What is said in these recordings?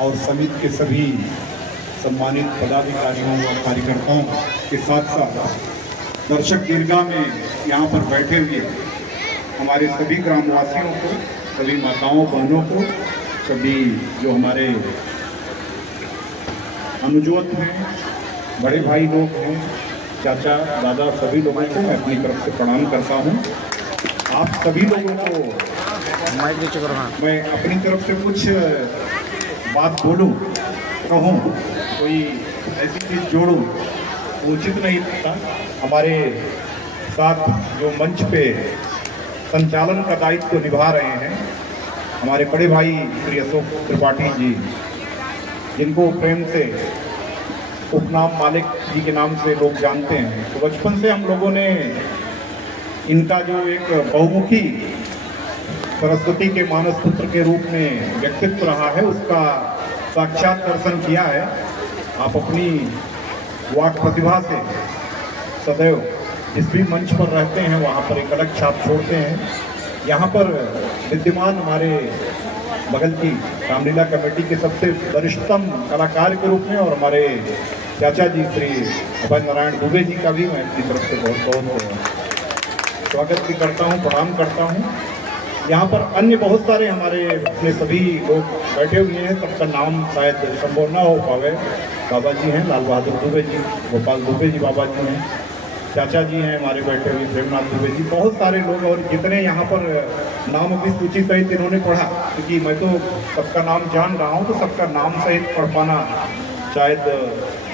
और समिति के सभी सम्मानित पदाधिकारियों व कार्यकर्ताओं के साथ साथ दर्शक दीर्घा में यहाँ पर बैठे हुए हमारे सभी ग्रामवासियों को, सभी माताओं बहनों को, सभी जो हमारे अनुजोत हैं, बड़े भाई लोग हैं, चाचा दादा, सभी लोगों को मैं अपनी तरफ से प्रणाम करता हूँ। आप सभी लोगों को मैं अपनी तरफ से कुछ बात बोलूँ, कहूँ, कोई ऐसी चीज़ जोड़ूँ उचित नहीं था। हमारे साथ जो मंच पे संचालन का दायित्व निभा रहे हैं हमारे बड़े भाई श्री अशोक त्रिपाठी जी, जिनको प्रेम से उपनाम मालिक जी के नाम से लोग जानते हैं। तो बचपन से हम लोगों ने इनका जो एक बहुमुखी सरस्वती के मानस पुत्र के रूप में व्यक्तित्व रहा है, उसका साक्षात दर्शन किया है। आप अपनी वाक प्रतिभा से सदैव जिस भी मंच पर रहते हैं वहाँ पर एक अलग छाप छोड़ते हैं। यहाँ पर विद्यमान हमारे बगल की रामलीला कमेटी के सबसे वरिष्ठतम कलाकार के रूप में और हमारे चाचा जी श्री अभय नारायण दुबे जी का भी मैं अपनी तरफ से बहुत बहुत स्वागत भी करता हूँ, प्रणाम करता हूँ। यहाँ पर अन्य बहुत सारे हमारे अपने सभी लोग बैठे हुए हैं, सबका नाम शायद संभव ना हो पावे। बाबा जी हैं लाल बहादुर दुबे जी, गोपाल दुबे जी बाबा जी हैं, चाचा जी हैं हमारे बैठे हुए प्रेमनाथ दुबे जी, बहुत सारे लोग। और जितने यहाँ पर नाम अभी सूची सहित इन्होंने पढ़ा, क्योंकि मैं तो सबका नाम जान रहा हूँ, तो सबका नाम सहित पढ़ पाना शायद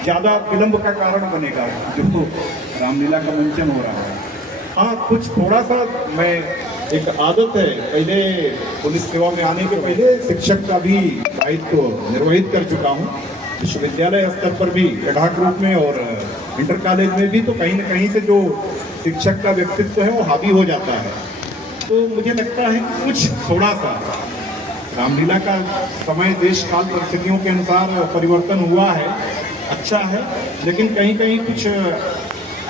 ज़्यादा विलंब का कारण बनेगा जो रामलीला का मंचन हो रहा है। हाँ, कुछ थोड़ा सा मैं एक आदत है, पहले पुलिस सेवा में आने के पहले शिक्षक का भी दायित्व निर्वहित कर चुका हूँ, विश्वविद्यालय स्तर पर भी पढ़ाक रूप में और इंटर कॉलेज में भी। तो कहीं न कहीं से जो शिक्षक का व्यक्तित्व है वो हावी हो जाता है। तो मुझे लगता है कि कुछ थोड़ा सा रामलीला का समय देश काल परिस्थितियों के अनुसार परिवर्तन हुआ है, अच्छा है, लेकिन कहीं कहीं कुछ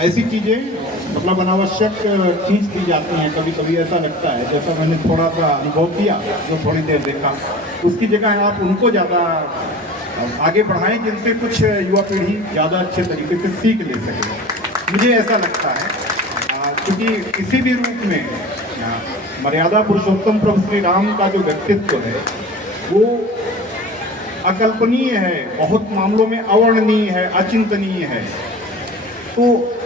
ऐसी चीज़ें मतलब अनावश्यक खींच दी जाती हैं। कभी कभी ऐसा लगता है, जैसा मैंने थोड़ा सा अनुभव किया, जो थोड़ी देर देखा, उसकी जगह आप उनको ज़्यादा आगे बढ़ाएं जिनसे कुछ युवा पीढ़ी ज़्यादा अच्छे तरीके से सीख ले सके। मुझे ऐसा लगता है क्योंकि किसी भी रूप में मर्यादा पुरुषोत्तम प्रभु श्री राम का जो व्यक्तित्व है वो अकल्पनीय है, बहुत मामलों में अवर्णनीय है, अचिंतनीय है। तो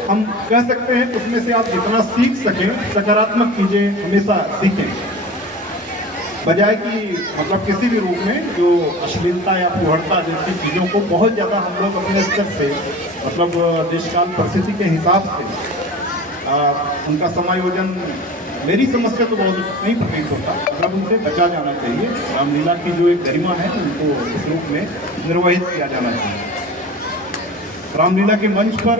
हम कह सकते हैं उसमें से आप जितना सीख सकें, सकारात्मक चीज़ें हमेशा सीखें, बजाय कि मतलब किसी भी रूप में जो अश्लीलता या फुहड़ता जैसी चीज़ों को बहुत ज़्यादा हम लोग अपने स्तर से मतलब देशकाल परिस्थिति के हिसाब से उनका समायोजन, मेरी समस्या तो बहुत नहीं प्रतीत होता, मतलब उनसे बचा जाना चाहिए। रामलीला की जो एक गरिमा है उनको इस रूप में निर्वहित किया जाना चाहिए। रामलीला के मंच पर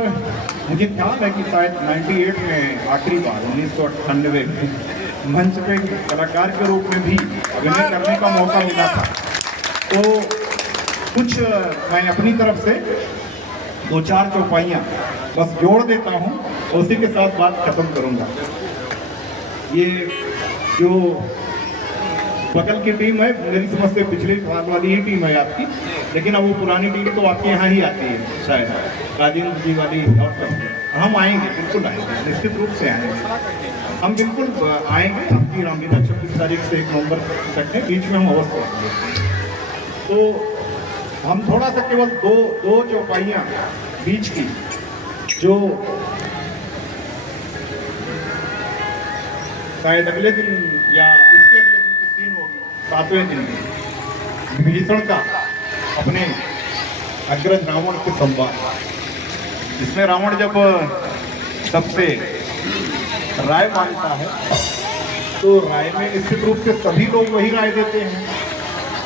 मुझे ख्याल है कि शायद 98 में आखिरी बार 1998 में मंच पे कलाकार के रूप में भी अभिनय करने का मौका मिला था। तो कुछ मैं अपनी तरफ से 2-4 चौपाइयाँ बस जोड़ देता हूँ, उसी के साथ बात खत्म करूँगा। ये जो बगल की टीम है, मेरी समझ से पिछले साल वाली ही टीम है आपकी, लेकिन अब वो पुरानी टीम तो आपके यहाँ ही आती है शायद, राजेंद्र जी वाली और सब। हम आएंगे, बिल्कुल आएंगे, निश्चित रूप से आएंगे, हम बिल्कुल आएंगे। आपकी रामलीला 26 तारीख से 1 नवंबर तक है, बीच में हम अवश्य आएंगे। तो हम थोड़ा सा केवल दो चौपाइयाँ बीच की जो शायद अगले दिन या इसके अगले दिन की सीन होगी, 7वें दिन में विभीषण का अपने अग्रज रावण के संवाद, जिसमें रावण जब सबसे राय मांगता है तो राय में निश्चित रूप से सभी लोग वही राय देते हैं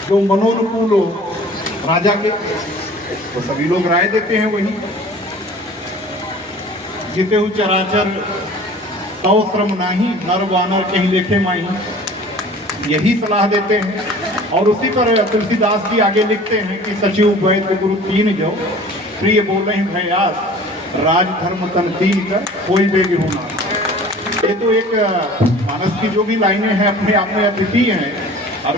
जो मनोनुकूल हो राजा के, तो सभी लोग राय देते हैं वही। जीते हुए चराचर तव श्रम नाही, नर वानर कहीं लेखे माही, यही सलाह देते हैं। और उसी पर तुलसीदास जी आगे लिखते हैं कि सचिव वैद्य गुरु तीन जो प्रिय बोले हैं भयास, राज धर्म तन तीन कर कोई बेग होना। ये तो एक मानस की जो भी लाइनें हैं अपने आप में अद्वितीय हैं, और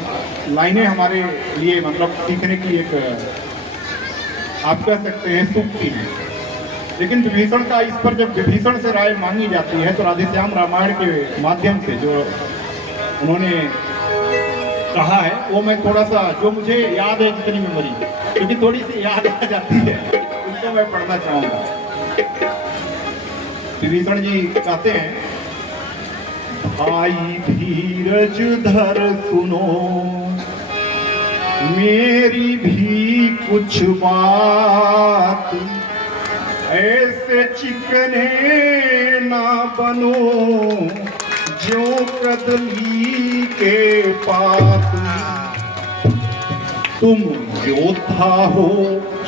लाइनें हमारे लिए मतलब सीखने की एक आप कह सकते हैं सूखती हैं। लेकिन विभीषण का इस पर जब विभीषण से राय मांगी जाती है तो राधेश्याम रामायण के माध्यम से जो उन्होंने कहा है वो मैं थोड़ा सा जो मुझे याद है जितनी मेमोरी क्योंकि थोड़ी सी याद आ जाती है उसको मैं पढ़ना चाहूँगा। विभीषण जी कहते हैं, भाई धीरज धर सुनो मेरी भी कुछ बात, ऐसे चिकने ना बनो जो कदली के पात। तुम योद्धा हो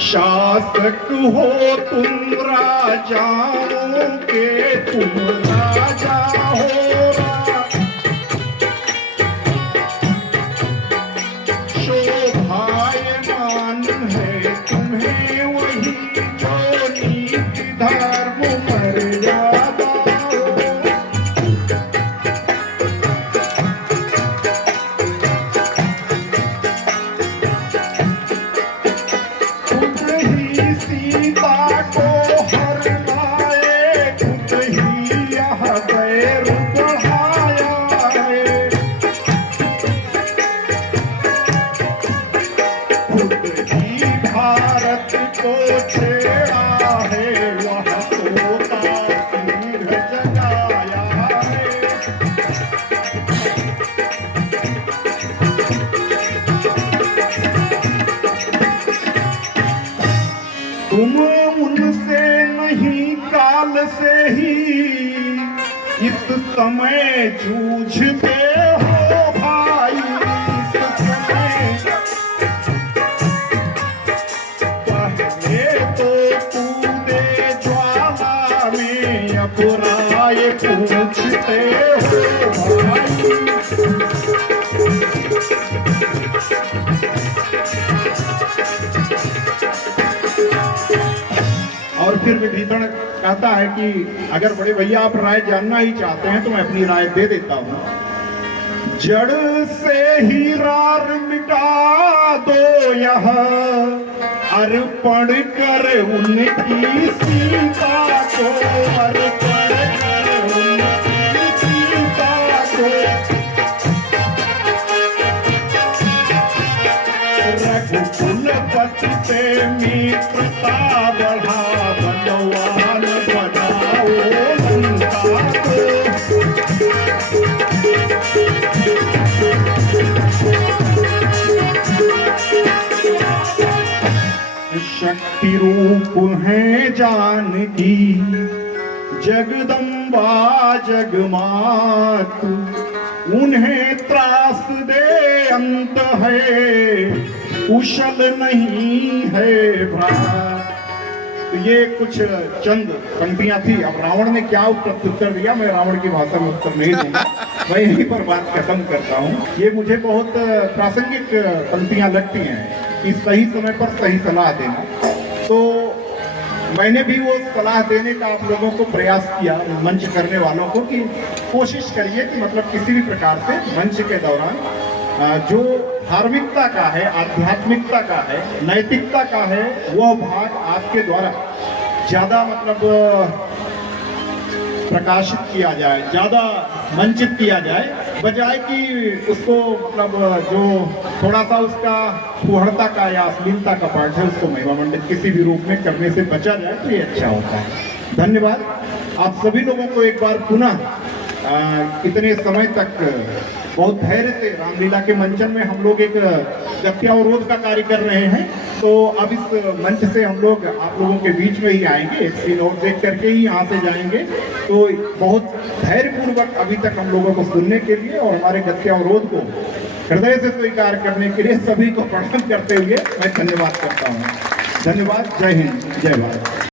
शासक हो तुम राजाओं के, तुम राजा हो शोभायमान है तुम्हें वही जो नीति धर्म मर्यादा हो। खुद ही सीता को हर लाए, खुद ही यह बैर बढ़ाया है, खुद ही भारत को छेड़ा है, वह तोता सिंह जगाया है। तुम उनसे नहीं काल से ही इस समय जूझते हो भाई, इस समय पहले तो कूदे ज्वाला में अब राय पूछते हो भाई। और फिर विभीषण कहता है कि अगर बड़े भैया आप राय जानना ही चाहते हैं तो मैं अपनी राय दे देता हूं। जड़ से ही रार मिटा दो यह अर्पण कर उनकी सीता को, अर्पण कर उनकी सीता को। रघुकुलपति से मित्रता बढ़ा, बलवान बनाओ लंका को। शक्ति रूप है जानकी जगदम्बा जगमात, उन्हें त्रास दे अंत है कुशल नहीं है भ्रात। तो ये कुछ चंद पंक्तियां थी। अब रावण ने क्या उत्तर दिया मैं रावण की भाषा में उत्तर नहीं दूंगा, मैं यहीं पर बात खत्म करता हूँ। ये मुझे बहुत प्रासंगिक पंक्तियां लगती हैं कि सही समय पर सही सलाह देना। तो मैंने भी वो सलाह देने का आप लोगों को प्रयास किया, मंच करने वालों को, कि कोशिश करिए कि मतलब किसी भी प्रकार से मंच के दौरान जो धार्मिकता का है, आध्यात्मिकता का है, नैतिकता का है, वह भाग आपके द्वारा ज़्यादा मतलब प्रकाशित किया जाए, ज़्यादा मंचित किया जाए, बजाय कि उसको मतलब जो थोड़ा सा उसका फुहड़ता का या अश्लीलता का पार्ट है उसको महिमा मंडित किसी भी रूप में करने से बचा जाए तो ये अच्छा होता है। धन्यवाद आप सभी लोगों को एक बार पुनः इतने समय तक बहुत धैर्य से रामलीला के मंचन में हम लोग एक गत्यावरोध का कार्य कर रहे हैं। तो अब इस मंच से हम लोग आप लोगों के बीच में ही आएंगे, एक सीन और देख करके ही यहाँ से जाएंगे। तो बहुत धैर्यपूर्वक अभी तक हम लोगों को सुनने के लिए और हमारे गत्यावरोध को हृदय से स्वीकार करने के लिए सभी को प्रणाम करते हुए मैं धन्यवाद करता हूँ। धन्यवाद। जय हिंद, जय भारत।